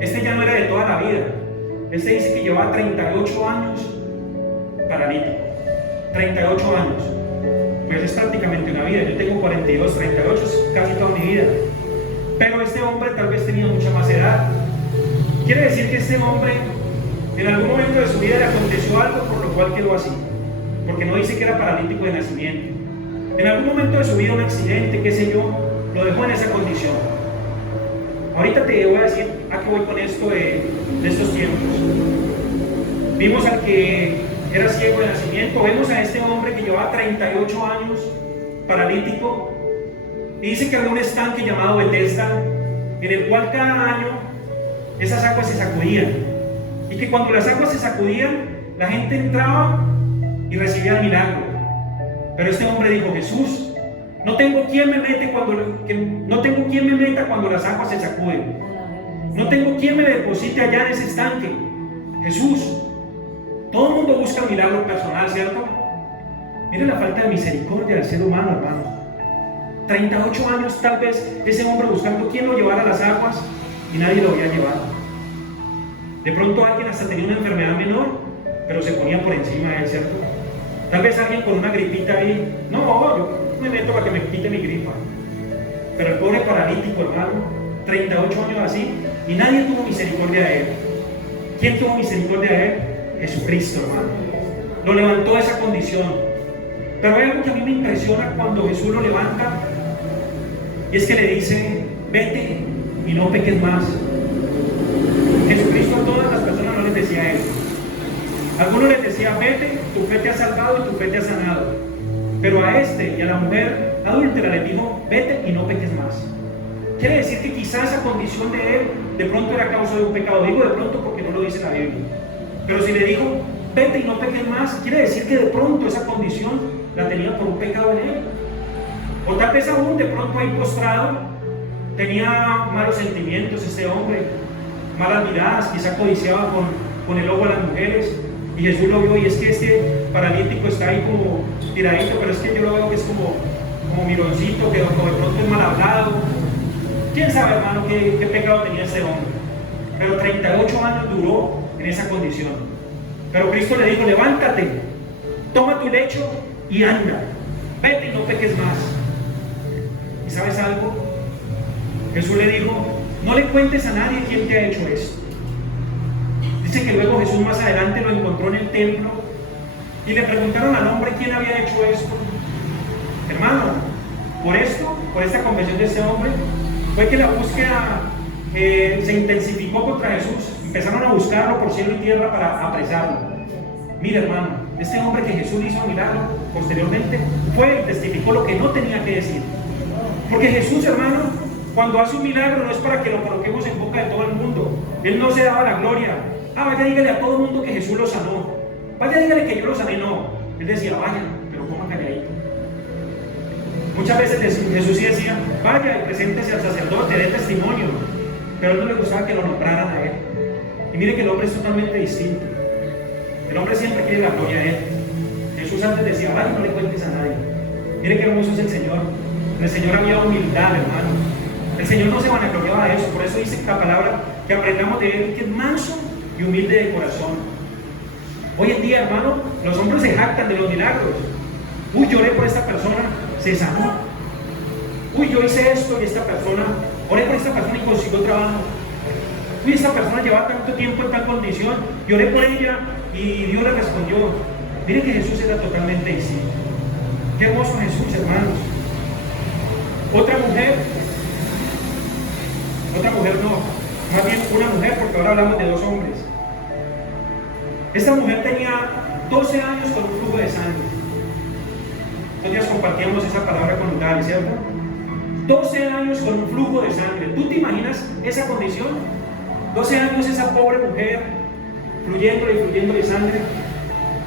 Este ya no era de toda la vida. Este dice que llevaba 38 años paralítico. 38 años. Pues es prácticamente una vida. Yo tengo 42, 38 es casi toda mi vida. Pero este hombre tal vez tenía mucha más edad. Quiere decir que este hombre en algún momento de su vida le aconteció algo por lo cual quedó así. Porque no dice que era paralítico de nacimiento. En algún momento de su vida un accidente, qué sé yo, lo dejó en esa condición. Ahorita te voy a decir a qué voy con esto de estos tiempos. Vimos al que era ciego de nacimiento, vemos a este hombre que llevaba 38 años paralítico, y dice que había un estanque llamado Betesda, en el cual cada año esas aguas se sacudían, y que cuando las aguas se sacudían, la gente entraba y recibía el milagro. Pero este hombre dijo: Jesús, no tengo quien me meta cuando las aguas se sacuden. No tengo quien me deposite allá en ese estanque. Jesús, todo el mundo busca el milagro personal, ¿cierto? Mire la falta de misericordia del ser humano, hermano. 38 años tal vez ese hombre buscando quién lo llevara a las aguas y nadie lo había llevado. De pronto alguien hasta tenía una enfermedad menor, pero se ponía por encima de él, ¿cierto? Tal vez alguien con una gripita ahí: no, yo me meto para que me quite mi gripa. Pero el pobre paralítico, hermano, 38 años así, y nadie tuvo misericordia de él. ¿Quién tuvo misericordia de él? Jesucristo, hermano. Lo levantó de esa condición. Pero hay algo que a mí me impresiona cuando Jesús lo levanta, y es que le dice: vete y no peques más. Jesucristo a todas las personas no les decía eso. A algunos les decía: vete, tu fe te ha salvado y tu fe te ha sanado. Pero a este y a la mujer adúltera les dijo: vete y no peques más. Quiere decir que quizás esa condición de él de pronto era causa de un pecado. Digo de pronto porque no lo dice la Biblia. Pero si le dijo: vete y no peques más, quiere decir que de pronto esa condición la tenía por un pecado en él. O tal vez aún de pronto ahí postrado tenía malos sentimientos este hombre, malas miradas, quizá codiciaba con el ojo a las mujeres. Y Jesús lo vio, y es que este paralítico está ahí como tiradito, pero es que yo lo veo que es como mironcito, que de pronto es mal hablado. ¿Quién sabe, hermano, qué pecado tenía este hombre? Pero 38 años duró en esa condición. Pero Cristo le dijo: levántate, toma tu lecho y anda, vete y no peques más. ¿Y sabes algo? Jesús le dijo: no le cuentes a nadie quién te ha hecho esto. Dice que luego Jesús más adelante lo encontró en el templo y le preguntaron al hombre quién había hecho esto. Hermano, por esta confesión de este hombre, fue que la búsqueda se intensificó contra Jesús. Empezaron a buscarlo por cielo y tierra para apresarlo. Mira, hermano, este hombre que Jesús hizo un milagro, posteriormente fue y testificó lo que no tenía que decir. Porque Jesús, hermano, cuando hace un milagro no es para que lo coloquemos en boca de todo el mundo. Él no se daba la gloria: vaya, dígale a todo el mundo que Jesús lo sanó. Vaya, dígale que yo lo sané. No, él decía: vaya, pero coma calladito. Muchas veces Jesús sí decía: vaya y preséntese al sacerdote, dé testimonio. Pero a él no le gustaba que lo nombraran a él. Y mire que el hombre es totalmente distinto. El hombre siempre quiere la gloria a él. Jesús antes decía: vaya, no le cuentes a nadie. Mire qué hermoso es el Señor. En el Señor había humildad, hermano. El Señor no se vanagloriaba de eso. Por eso dice la palabra que aprendamos de él, que es manso y humilde de corazón. Hoy en día, hermano, los hombres se jactan de los milagros. Uy, lloré por esta persona, se sanó. Uy, yo hice esto y esta persona, oré por esta persona y consiguió trabajo. Uy, esta persona llevaba tanto tiempo en tal condición, lloré por ella y Dios le respondió. Miren que Jesús era totalmente distinto. Qué hermoso Jesús, hermanos. Otra mujer no, más bien una mujer, porque ahora hablamos de dos hombres. Esta mujer tenía 12 años con un flujo de sangre. Estos días compartíamos esa palabra con Udal, ¿cierto? 12 años con un flujo de sangre. ¿Tú te imaginas esa condición? 12 años esa pobre mujer fluyendo y fluyendo de sangre.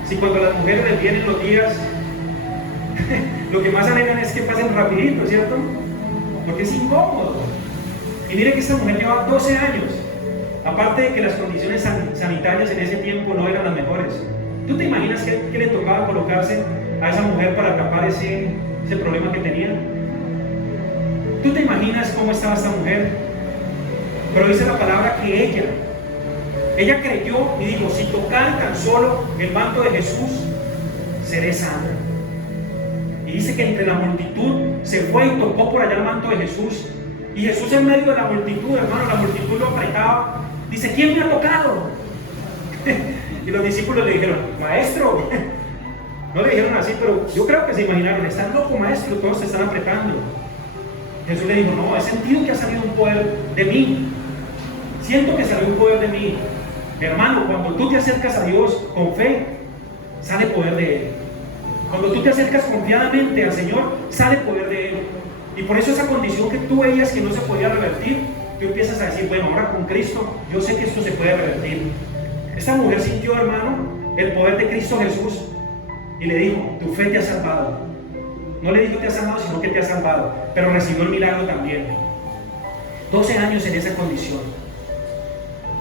Si cuando las mujeres les vienen los días, lo que más anhelan es que pasen rapidito, ¿cierto? Porque es incómodo. Y mire que esta mujer lleva 12 años. Aparte de que las condiciones sanitarias en ese tiempo no eran las mejores. ¿Tú te imaginas qué le tocaba colocarse a esa mujer para tapar ese problema que tenía? ¿Tú te imaginas cómo estaba esta mujer? Pero dice la palabra que ella creyó y dijo: si tocar tan solo el manto de Jesús, seré sana. Y dice que entre la multitud se fue y tocó por allá el manto de Jesús. Y Jesús en medio de la multitud, hermano, la multitud lo apretaba. Dice: ¿quién me ha tocado? Y los discípulos le dijeron: maestro. No le dijeron así, pero yo creo que se imaginaron: están loco, maestro, todos se están apretando. Jesús le dijo, no, he sentido que ha salido un poder de mí. Siento que salió un poder de mí. Hermano, cuando tú te acercas a Dios con fe, sale poder de Él. Cuando tú te acercas confiadamente al Señor, sale poder de Él. Y por eso esa condición que tú veías que no se podía revertir, tú empiezas a decir, bueno, ahora con Cristo, yo sé que esto se puede revertir. Esta mujer sintió, hermano, el poder de Cristo Jesús y le dijo, tu fe te ha salvado. No le dijo te ha salvado, sino que te ha salvado, pero recibió el milagro también. 12 años en esa condición.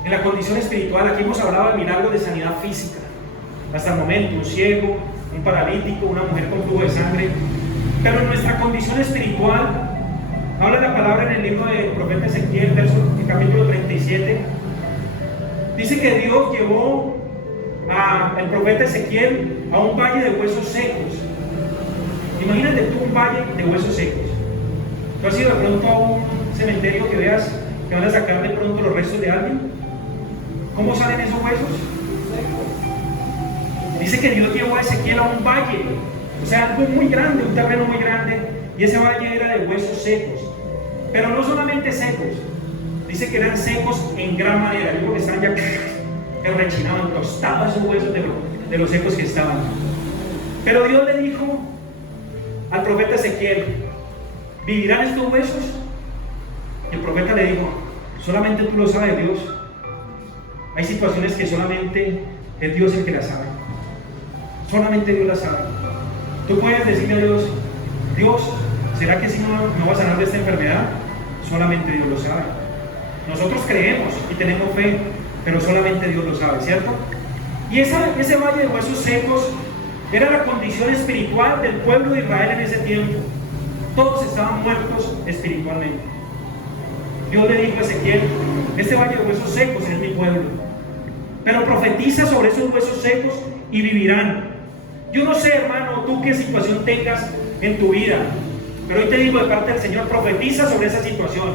En la condición espiritual, aquí hemos hablado del milagro de sanidad física. Hasta el momento, un ciego, un paralítico, una mujer con flujo de sangre. Pero en nuestra condición espiritual, habla la palabra en el libro del profeta Ezequiel, capítulo 37. Dice que Dios llevó al profeta Ezequiel a un valle de huesos secos. Imagínate tú un valle de huesos secos. ¿Tú has ido de pronto a un cementerio que veas que van a sacar de pronto los restos de alguien? ¿Cómo salen esos huesos? Dice que Dios llevó a Ezequiel a un valle, o sea, algo muy grande, un terreno muy grande, y ese valle era de huesos secos. Pero no solamente secos, dice que eran secos en gran manera. Digo que estaban ya rechinados, tostados esos huesos de los secos que estaban. Pero Dios le dijo al profeta Ezequiel, ¿vivirán estos huesos? Y el profeta le dijo, solamente tú lo sabes, Dios. Hay situaciones que solamente es Dios el que las sabe. Solamente Dios las sabe. Tú puedes decirle a Dios, Dios, ¿será que si no vas a sanar de esta enfermedad? Solamente Dios lo sabe. Nosotros creemos y tenemos fe, pero solamente Dios lo sabe, ¿cierto? Y ese valle de huesos secos era la condición espiritual del pueblo de Israel en ese tiempo. Todos estaban muertos espiritualmente. Dios le dijo a Ezequiel, este valle de huesos secos es mi pueblo, pero profetiza sobre esos huesos secos y vivirán. Yo no sé, hermano, tú qué situación tengas en tu vida, pero hoy te digo de parte del Señor, profetiza sobre esa situación.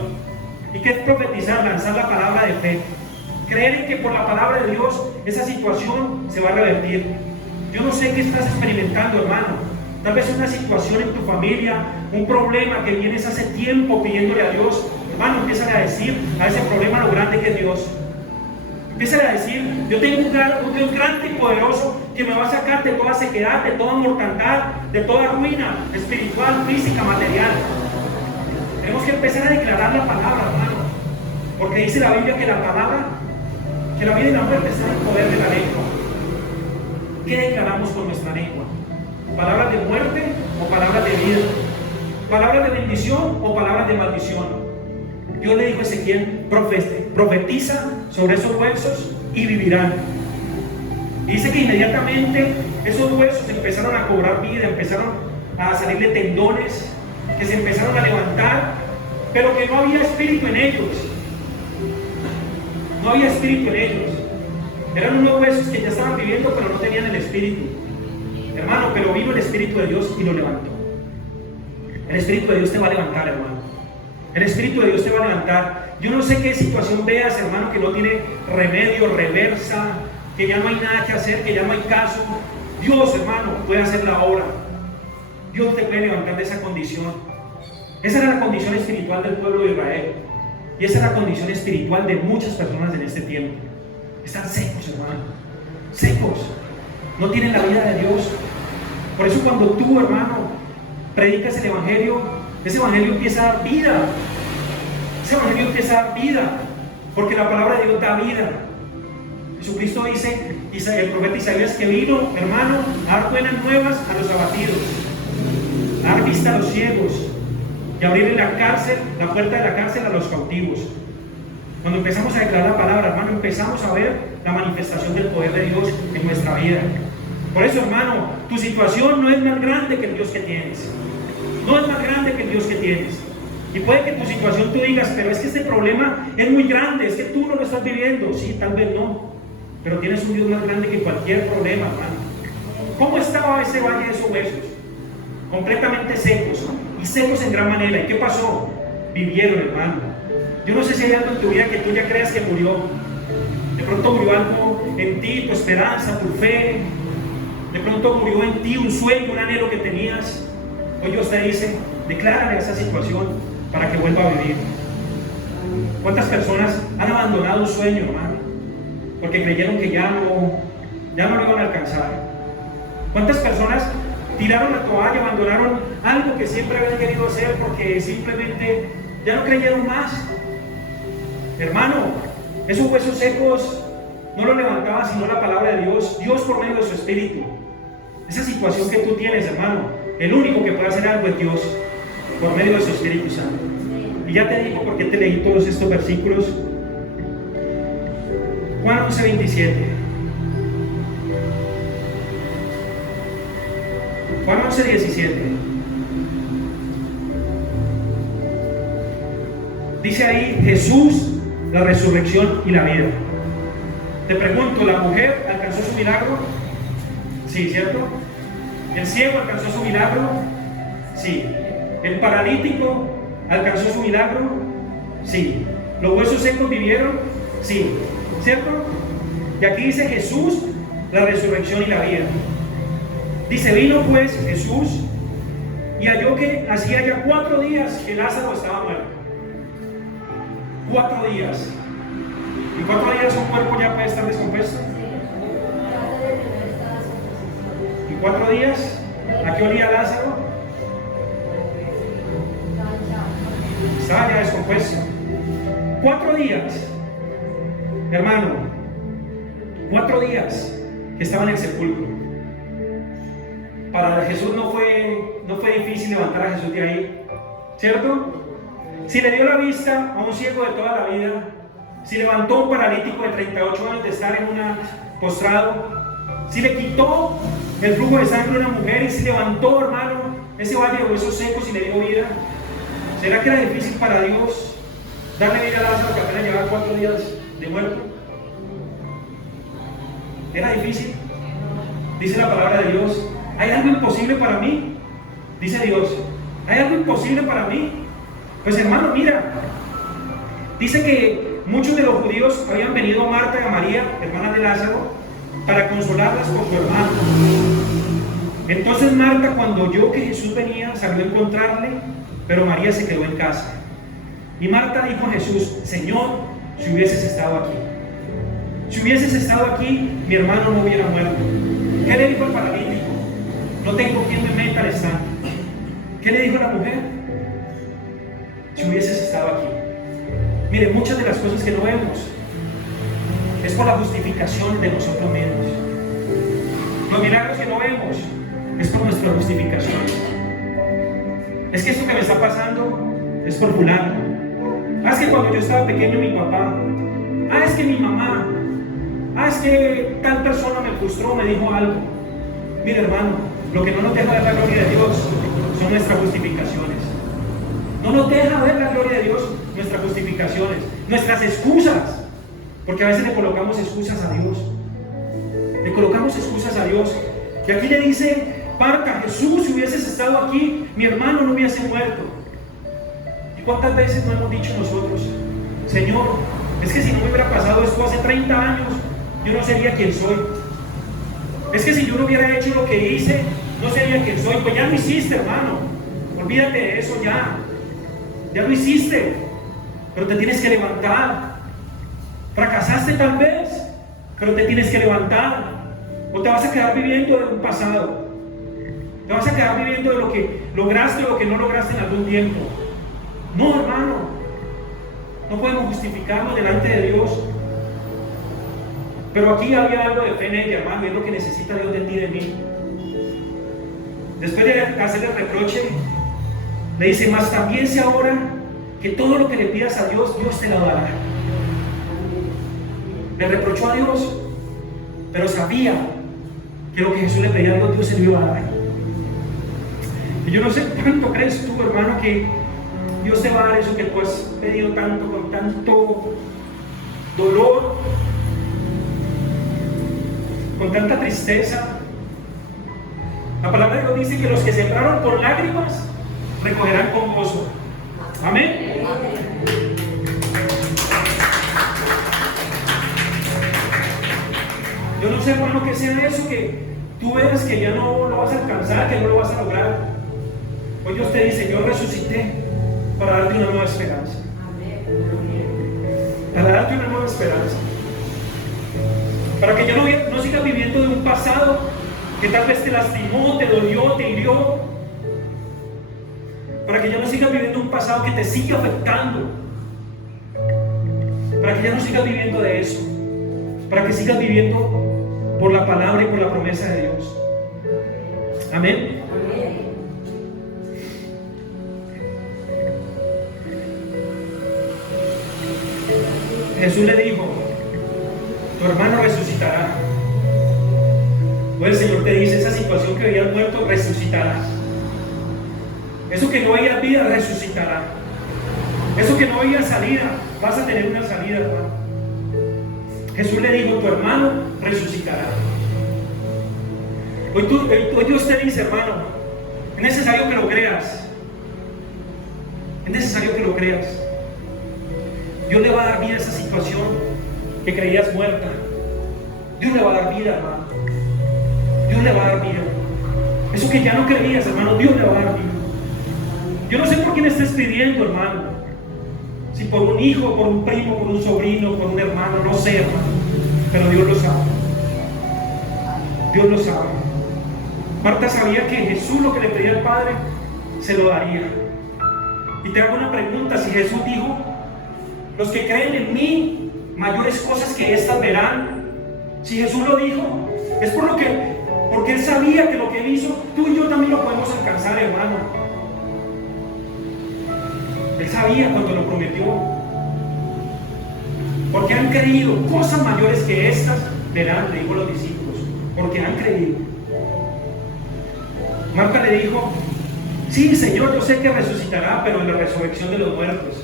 ¿Y qué es profetizar? Lanzar la palabra de fe, creer en que por la palabra de Dios esa situación se va a revertir. Yo no sé qué estás experimentando, hermano. Tal vez una situación en tu familia, un problema que vienes hace tiempo pidiéndole a Dios. Hermano, empiezan a decir a ese problema lo grande que es Dios. Empiezan a decir, yo tengo un Dios grande y poderoso que me va a sacar de toda sequedad, de toda mortandad, de toda ruina espiritual, física, material. Tenemos que empezar a declarar la palabra, hermano, porque dice la Biblia que la palabra, que la vida y la muerte están en el poder de la lengua. ¿Qué declaramos con nuestra lengua? ¿Palabras de muerte o palabras de vida? ¿Palabras de bendición o palabras de maldición? Dios le dijo a Ezequiel, profetiza sobre esos huesos y vivirán. Y dice que inmediatamente esos huesos empezaron a cobrar vida, empezaron a salirle tendones, que se empezaron a levantar, pero que no había espíritu en ellos. No había espíritu en ellos. Eran unos huesos que ya estaban viviendo, pero no tenían el espíritu. Hermano, pero vino el Espíritu de Dios y lo levantó. El Espíritu de Dios te va a levantar, hermano. El Espíritu de Dios te va a levantar. Yo no sé qué situación veas, hermano, que no tiene remedio, reversa, que ya no hay nada que hacer, que ya no hay caso. Dios, hermano, puede hacer la obra. Dios te puede levantar de esa condición. Esa era la condición espiritual del pueblo de Israel. Y esa es la condición espiritual de muchas personas en este tiempo. Están secos, hermano. Secos. No tienen la vida de Dios. Por eso cuando tú, hermano, predicas el Evangelio, ese Evangelio empieza a dar vida. Ese Evangelio empieza a dar vida. Porque la palabra de Dios da vida. Jesucristo dice, el profeta Isaías, que vino, hermano, a dar buenas nuevas a los abatidos, a dar vista a los ciegos y abrirle la puerta de la cárcel a los cautivos. Cuando empezamos a declarar la palabra, hermano, empezamos a ver la manifestación del poder de Dios en nuestra vida. Por eso, hermano, tu situación no es más grande que el Dios que tienes. No es más grande que el Dios que tienes. Y puede que tu situación tú digas, pero es que este problema es muy grande, es que tú no lo estás viviendo. Sí, tal vez no, pero tienes un Dios más grande que cualquier problema, hermano. ¿Cómo estaba ese valle de esos huesos? Completamente secos, y secos en gran manera. ¿Y qué pasó? Vivieron, hermano. Yo no sé si hay algo en tu vida que tú ya creas que murió. De pronto murió algo en ti, tu esperanza, tu fe. De pronto murió en ti un sueño, un anhelo que tenías. Hoy Dios te dice, declárale esa situación. para que vuelva a vivir. ¿Cuántas personas han abandonado un sueño, hermano? Porque creyeron que ya no lo iban a alcanzar. ¿Cuántas personas tiraron la toalla, abandonaron algo que siempre habían querido hacer porque simplemente ya no creyeron más? Hermano, esos huesos secos no los levantaba sino la palabra de Dios, Dios por medio de su Espíritu. Esa situación que tú tienes, hermano, el único que puede hacer algo es Dios, por medio de su Espíritu Santo. Y ya te digo por qué te leí todos estos versículos. Juan 11:27. Juan 11:17. Dice ahí, Jesús, la resurrección y la vida. Te pregunto, ¿la mujer alcanzó su milagro? Sí, ¿cierto? ¿El ciego alcanzó su milagro? Sí. ¿El paralítico alcanzó su milagro? Sí. ¿Los huesos secos vivieron? Sí. ¿Cierto? Y aquí dice Jesús, la resurrección y la vida. Dice, vino pues Jesús y halló que hacía ya 4 días que Lázaro estaba muerto. 4 días. ¿Y 4 días un cuerpo ya puede estar descompuesto? ¿Y 4 días? ¿A qué olía Lázaro? Estaba ya descompuesto. 4 días, hermano, 4 días que estaba en el sepulcro. Para Jesús no fue difícil levantar a Jesús de ahí, ¿cierto? Si le dio la vista a un ciego de toda la vida, si levantó un paralítico de 38 años de estar en una postrado, si le quitó el flujo de sangre a una mujer y si levantó, hermano, ese valle de huesos secos y le dio vida, ¿será que era difícil para Dios darle vida a Lázaro que apenas llevaba 4 días de muerto? ¿Era difícil? Dice la palabra de Dios, ¿hay algo imposible para mí? Dice Dios, ¿hay algo imposible para mí? Pues hermano, mira, dice que muchos de los judíos habían venido a Marta y a María, hermanas de Lázaro, para consolarlas por su hermano. Entonces Marta, cuando oyó que Jesús venía, salió a encontrarle, pero María se quedó en casa. Y Marta dijo a Jesús, Señor, si hubieses estado aquí. Si hubieses estado aquí, mi hermano no hubiera muerto. ¿Qué le dijo al paralítico? No tengo quien me meta al estanque. ¿Qué le dijo a la mujer? Si hubieses estado aquí. Mire, muchas de las cosas que no vemos es por la justificación de nosotros mismos. Los milagros que no vemos es por nuestra justificación. Es que esto que me está pasando es por fulano. Es que cuando yo estaba pequeño mi papá, es que mi mamá, es que tal persona me frustró, me dijo algo. Mire hermano, lo que no nos deja ver la gloria de Dios son nuestras justificaciones. No nos deja ver la gloria de Dios nuestras justificaciones, nuestras excusas, porque a veces le colocamos excusas a Dios. Le colocamos excusas a Dios. Y aquí le dice Marta, Jesús, si hubieses estado aquí, mi hermano no hubiese muerto. ¿Y cuántas veces no hemos dicho nosotros, Señor, es que si no me hubiera pasado esto hace 30 años, yo no sería quien soy? Es que si yo no hubiera hecho lo que hice, no sería quien soy. Pues ya lo hiciste, hermano. Olvídate de eso ya. Ya lo hiciste. Pero te tienes que levantar. Fracasaste tal vez, pero te tienes que levantar. O te vas a quedar viviendo de un pasado. Te vas a quedar viviendo de lo que lograste o lo que no lograste en algún tiempo. No, hermano. No podemos justificarnos delante de Dios. Pero aquí había algo de fe en ella, hermano, y es lo que necesita Dios de ti y de mí. Después de hacerle el reproche, le dice, mas también sé ahora que todo lo que le pidas a Dios, Dios te lo dará. Le reprochó a Dios, pero sabía que lo que Jesús le pedía a Dios, Dios se lo iba a dar. Y yo no sé cuánto crees tú, hermano, que Dios te va a dar eso que tú has pedido tanto, con tanto dolor, con tanta tristeza. La palabra de Dios dice que los que sembraron con lágrimas recogerán con gozo. Amén. Yo no sé, hermano, que sea eso que tú veas que ya no lo vas a alcanzar, que no lo vas a lograr. Hoy Dios te dice, yo resucité para darte una nueva esperanza. Para darte una nueva esperanza. Para que ya no sigas viviendo de un pasado que tal vez te lastimó, te dolió, te hirió. Para que ya no sigas viviendo un pasado que te sigue afectando. Para que ya no sigas viviendo de eso. Para que sigas viviendo por la palabra y por la promesa de Dios. Amén. Jesús le dijo: tu hermano resucitará. O el Señor te dice: esa situación que habías muerto, resucitarás. Eso que no había vida, resucitará. Eso que no había salida, vas a tener una salida, hermano. Jesús le dijo: tu hermano resucitará. Hoy Dios te dice, hermano, es necesario que lo creas. Es necesario que lo creas. Dios le va a dar vida a esa situación que creías muerta. Dios le va a dar vida, hermano. Dios le va a dar vida. Eso que ya no creías, hermano, Dios le va a dar vida. Yo no sé por quién estés pidiendo, hermano. Si por un hijo, por un primo, por un sobrino, por un hermano, no sé, hermano. Pero Dios lo sabe. Dios lo sabe. Marta sabía que Jesús lo que le pedía al Padre se lo daría. Y te hago una pregunta: si Jesús dijo: los que creen en mí, mayores cosas que estas verán. Si Jesús lo dijo, es porque Él sabía que lo que Él hizo, tú y yo también lo podemos alcanzar, hermano. Él sabía cuando lo prometió. Porque han creído, cosas mayores que estas verán, le dijo a los discípulos. Porque han creído. Marta le dijo: sí, Señor, yo sé que resucitará, pero en la resurrección de los muertos.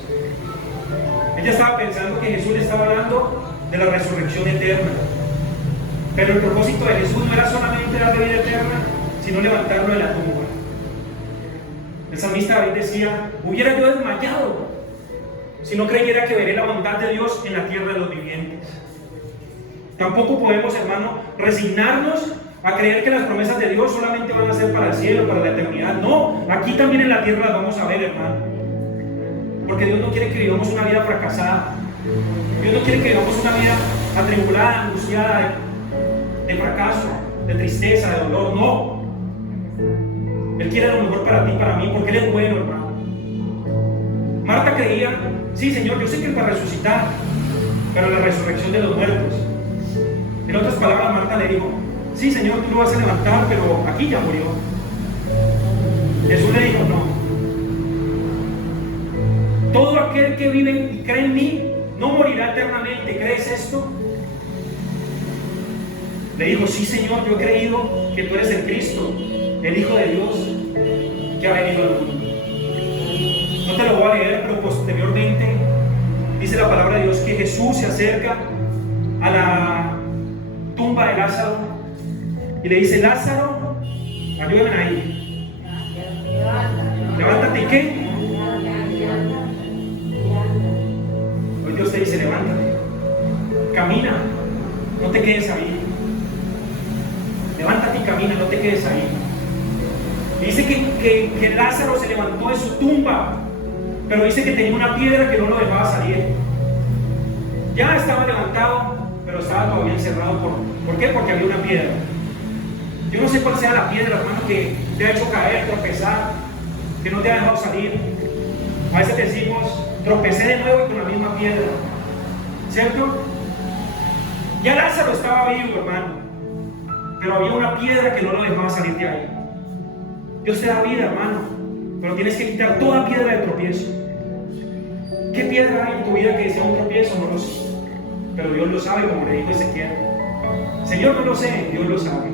Ella estaba pensando que Jesús le estaba hablando de la resurrección eterna. Pero el propósito de Jesús no era solamente darle vida eterna, sino levantarlo de la tumba. El salmista David decía: hubiera yo desmayado si no creyera que veré la bondad de Dios en la tierra de los vivientes. Tampoco podemos, hermano, resignarnos a creer que las promesas de Dios solamente van a ser para el cielo, para la eternidad. No, aquí también en la tierra las vamos a ver, hermano. Porque Dios no quiere que vivamos una vida fracasada. Dios no quiere que vivamos una vida atribulada, angustiada, de fracaso, de tristeza, de dolor. No. Él quiere lo mejor para ti y para mí, porque Él es bueno, hermano. Marta creía: sí, Señor, yo sé que Él va a resucitar, pero la resurrección de los muertos. En otras palabras, Marta le dijo: sí, Señor, tú lo vas a levantar, pero aquí ya murió. Jesús le dijo: no. Todo aquel que vive y cree en mí no morirá eternamente. ¿Crees esto? Le dijo: sí, Señor, yo he creído que tú eres el Cristo, el Hijo de Dios que ha venido al mundo. No te lo voy a leer, pero posteriormente dice la palabra de Dios que Jesús se acerca a la tumba de Lázaro y le dice: Lázaro, ayúdame ahí. Levántate, ¿y qué? Hoy Dios te dice: levántate, camina, no te quedes ahí. Levántate y camina, no te quedes ahí. Dice que Lázaro se levantó de su tumba, pero dice que tenía una piedra que no lo dejaba salir. Ya estaba levantado, pero estaba todavía encerrado. ¿Por qué? Porque había una piedra. Yo no sé cuál sea la piedra, hermano, que te ha hecho caer, tropezar, que no te ha dejado salir. A veces decimos: tropecé de nuevo y con la misma piedra. ¿Cierto? Ya Lázaro estaba vivo, hermano, pero había una piedra que no lo dejaba salir de ahí. Dios te da vida, hermano, pero tienes que quitar toda piedra de tropiezo. ¿Qué piedra hay en tu vida que sea un tropiezo? No lo sé, pero Dios lo sabe, como le dijo Ezequiel. Señor, no lo sé, Dios lo sabe.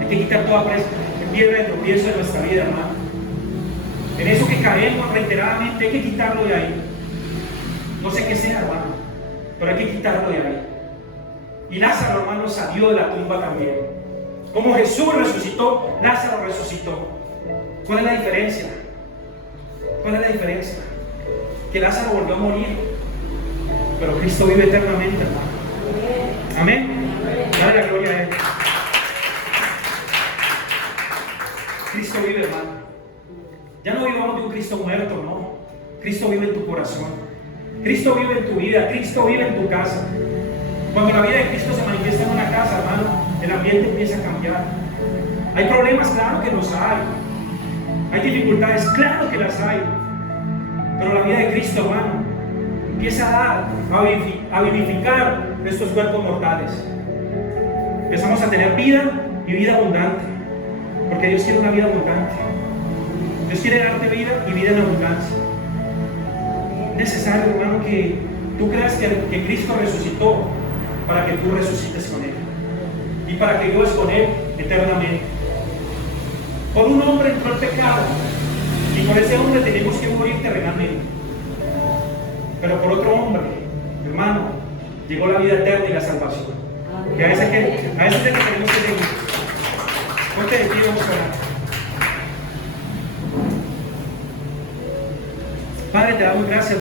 Hay que quitar toda piedra de tropiezo de nuestra vida, hermano. En eso que caemos reiteradamente, hay que quitarlo de ahí. No sé qué sea, hermano, pero hay que quitarlo de ahí. Y Lázaro, hermano, salió de la tumba también. Como Jesús resucitó, Lázaro resucitó. ¿Cuál es la diferencia? ¿Cuál es la diferencia? Que Lázaro volvió a morir, pero Cristo vive eternamente, hermano. Amén. Dale la gloria a Él. Cristo vive, hermano. Ya no vivamos de un Cristo muerto, no. Cristo vive en tu corazón. Cristo vive en tu vida. Cristo vive en tu casa. Cuando la vida de Cristo se manifiesta en una casa, hermano, el ambiente empieza a cambiar. Hay problemas, claro que los hay. Hay dificultades, claro que las hay. Pero la vida de Cristo, hermano, empieza a dar, a vivificar estos cuerpos mortales. Empezamos a tener vida y vida abundante. Porque Dios quiere una vida abundante. Dios quiere darte vida y vida en abundancia. Es necesario, hermano, que tú creas que Cristo resucitó para que tú resucites con Él. Y para que vivas con Él eternamente. Por un hombre entró el pecado. Y por ese hombre tenemos que morir terrenalmente. Pero por otro hombre, hermano, llegó la vida eterna y la salvación. Y a ese es el que tenemos que seguir. Ponte de pie, vamos a orar. Padre, te damos gracias.